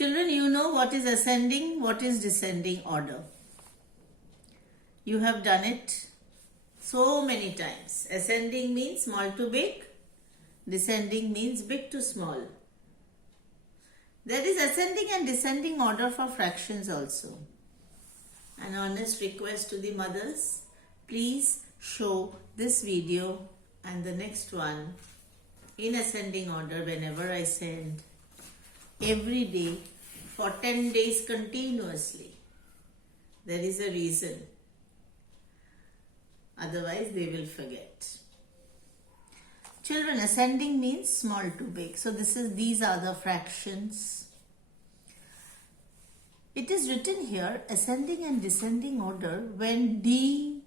Children, you know what is ascending, what is descending order. You have done it so many times. Ascending means small to big. Descending means big to small. There is ascending and descending order for fractions also. An honest request to the mothers, please show this video and the next one in ascending order whenever I send, every day for 10 days continuously. There is a reason. Otherwise they will forget. Children, ascending means small to big. So these are the fractions. It is written here ascending and descending order when D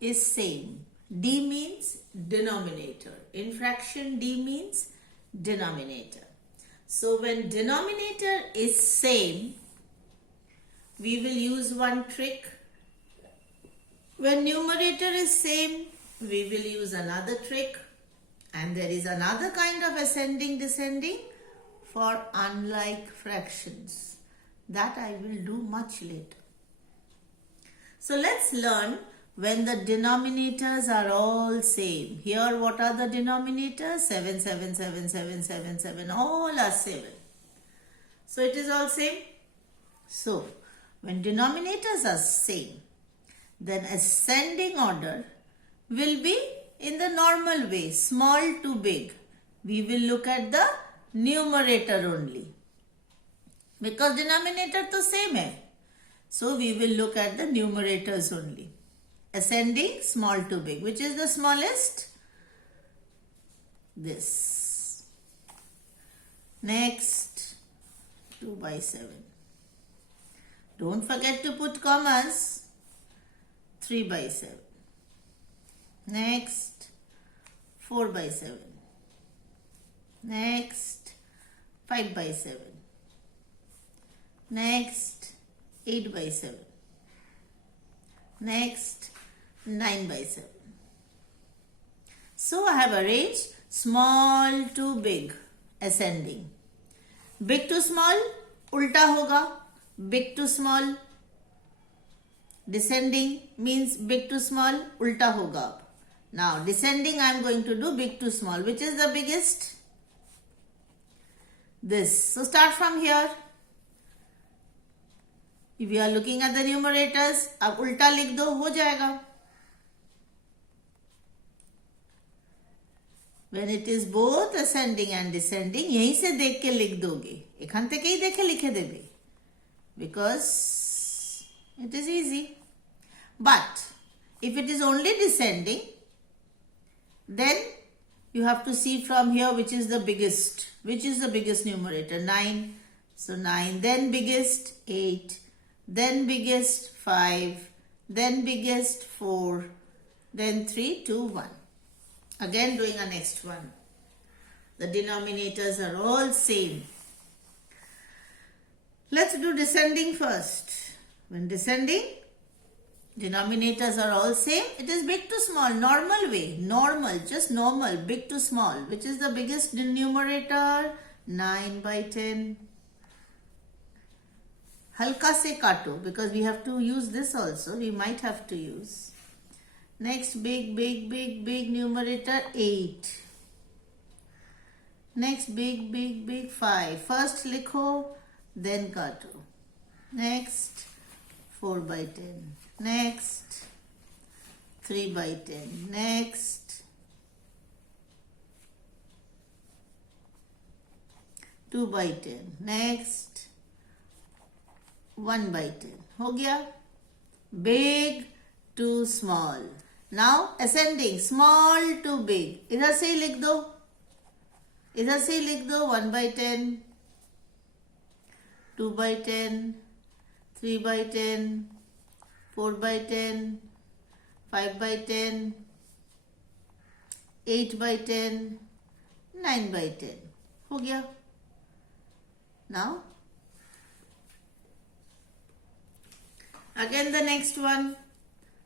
is same. D means denominator. In fraction, D means denominator. So when denominator is same, we will use one trick. When numerator is same, we will use another trick. And there is another kind of ascending descending for unlike fractions. That I will do much later. So let's learn when the denominators are all same. Here what are the denominators? 7, 7, 7, 7, 7, 7. All are 7. So it is all same. So when denominators are same, then ascending order will be in the normal way, small to big. We will look at the numerator only. Because denominator to same hai. So we will look at the numerators only. Ascending, small to big. Which is the smallest? This. Next, 2 by 7. Don't forget to put commas. 3 by 7. Next, 4 by 7. Next, 5 by 7. Next, 8 by 7. Next, 9 by 7. So I have arranged small to big, ascending. Big to small, ulta hoga. Big to small. Descending means big to small, ulta hoga. Now descending I am going to do big to small. Which is the biggest? This. So start from here. If you are looking at the numerators, अब उल्टा लिख दो, हो जाएगा. When it is both ascending and descending, यहीं से देख के लिख दोगे. एखान ते कहीं देखे लिखे देबे. Because it is easy. But if it is only descending, then you have to see from here which is the biggest. Which is the biggest numerator? 9. So 9. Then biggest 8. Then biggest 5. Then biggest 4. Then 3, 2, 1. Again doing a next one. The denominators are all same. Let's do descending first. When descending, denominators are all same. It is big to small, normal way. Normal, just normal, big to small. Which is the biggest numerator? 9 by 10. Halka se kato, because we have to use this also. We might have to use. Next big numerator 8. Next big 5. First likho, then kato. Next 4 by 10. Next 3 by 10. Next 2 by 10. Next 1 by 10. हो गया? Big to small. Now ascending, small to big. इधर से ही लिख दो. इधर से ही लिख दो. 1 by 10. 2 by 10. 3 by 10. 4 by 10. 5 by 10. 8 by 10. 9 by 10. हो गया? Now again the next one.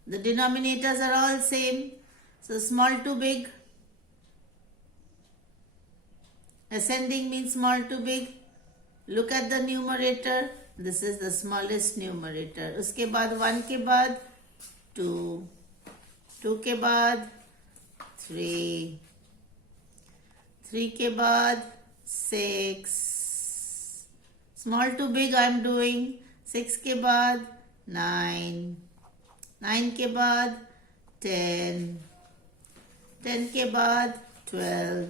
The denominators are all same. So small to big. Ascending means small to big. Look at the numerator. This is the smallest numerator. उसके बाद 1 के बाद 2, 2 के बाद 3, 3 के बाद 6. Small to big I am doing. 6 के बाद 9, 9 के बाद 10, 10 के बाद 12.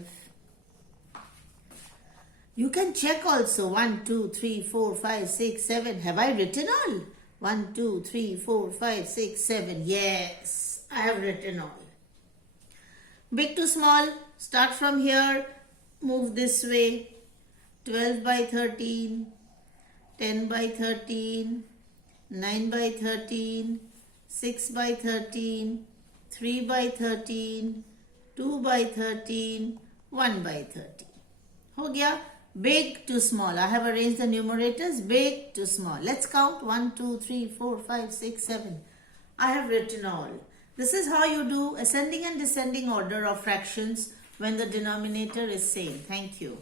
You can check also 1, 2, 3, 4, 5, 6, 7. Have I written all? 1, 2, 3, 4, 5, 6, 7. Yes, I have written all. Big to small, start from here, move this way. 12 by 13, 10 by 13, 9 by 13, 6 by 13, 3 by 13, 2 by 13, 1 by 13. हो गया? Big to small. I have arranged the numerators big to small. Let's count 1, 2, 3, 4, 5, 6, 7. I have written all. This is how you do ascending and descending order of fractions when the denominator is same. Thank you.